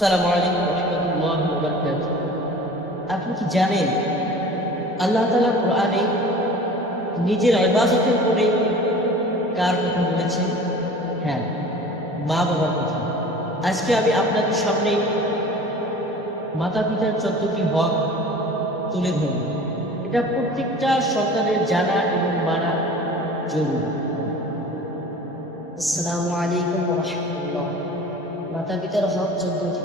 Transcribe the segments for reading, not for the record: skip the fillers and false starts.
আসসালামু আলাইকুম ওয়া রাহমাতুল্লাহি ওয়া বারাকাতুহু। আপনি কি জানেন আল্লাহ তাআলা কোরআনে নিজের ইবাদতের উপরে কার কথা বলেছেন? হ্যাঁ, মা-বাবার কথা। আজকে আমি আপনাদের সামনে মাতা-পিতার ১৪ টি হক তুলে ধরব। এটা প্রত্যেকটা সন্তানের জানা এবং মানা জরুরি। আসসালামু আলাইকুম ওয়া রাহমাতুল্লাহ। মাতা-পিতার হক ১৪টি।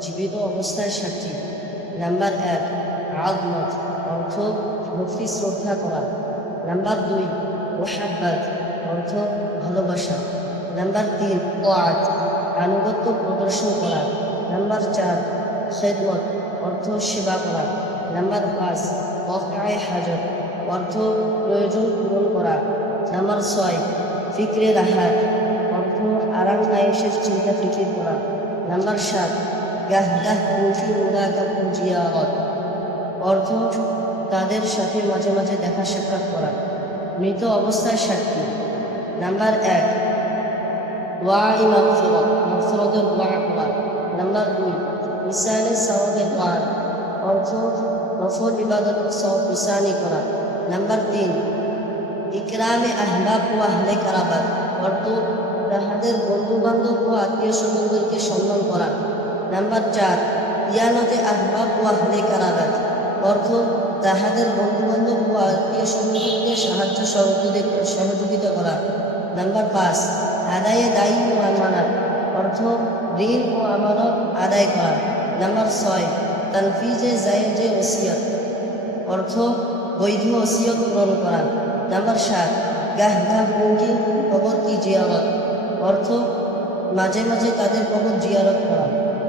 জীবিত অবস্থায় ৭টি। নাম্বার ১, আযমত অর্থ ভক্তি শ্রদ্ধা করা। নাম্বার ২, মুহাব্বাত অর্থ ভালোবাসা। নাম্বার ৩, তাআত আনুগত্য প্রদর্শন করা। নাম্বার ৪, খিদমত অর্থ সেবা করা। নাম্বার ৫, ওয়াকায়ে হাজত অর্থ প্রয়োজন পূরণ করা। নাম্বার ৬, ফিকরে রাহাত অর্থ আরাম আয়েশের চিন্তা ফিকির করা। নাম্বার ৭, গাহগাহ পুঁজি মুলাকাত ও জিয়ারত অর্থ তাদের সাথে মাঝে মাঝে দেখা সাক্ষাৎ করা। মৃত অবস্থায় ৭টি। নাম্বার ১, দোয়া-ই মাগফিরাত মাগফিরাতের দোয়া করা। নাম্বার ২, মিসানে সওয়াবের দোয়া অর্থ নফল ইবাদতের সওয়াব মিসানি করা। নাম্বার ৩, ইকরামে আহবাব ও আহলে কারাবাত অর্থ তাহাদের বন্ধু বান্ধব ও আত্মীয় স্বজনদেরকে সম্মান করা। নাম্বার ৪, ইয়ানতে আহবাব ও আহলে কারাবাত অর্থ তাহাদের বন্ধু বান্ধব ও আত্মীয় স্বজনদেরকে সাহায্য সহযোগিতা করা। নাম্বার ৫, আদায়ে দায়ী ও আমানত অর্থ ঋণ ও আমানত আদায় করা। নাম্বার ৬, তানফিজে জায়েজে ওসিয়ত অর্থ বৈধ ওসিয়ত পূরণ করা। নাম্বার ৭, গাহগাহ মুমকিন কবর কি জিয়ারত অর্থ মাঝে মাঝে তাদের কবর জিয়ারত করা।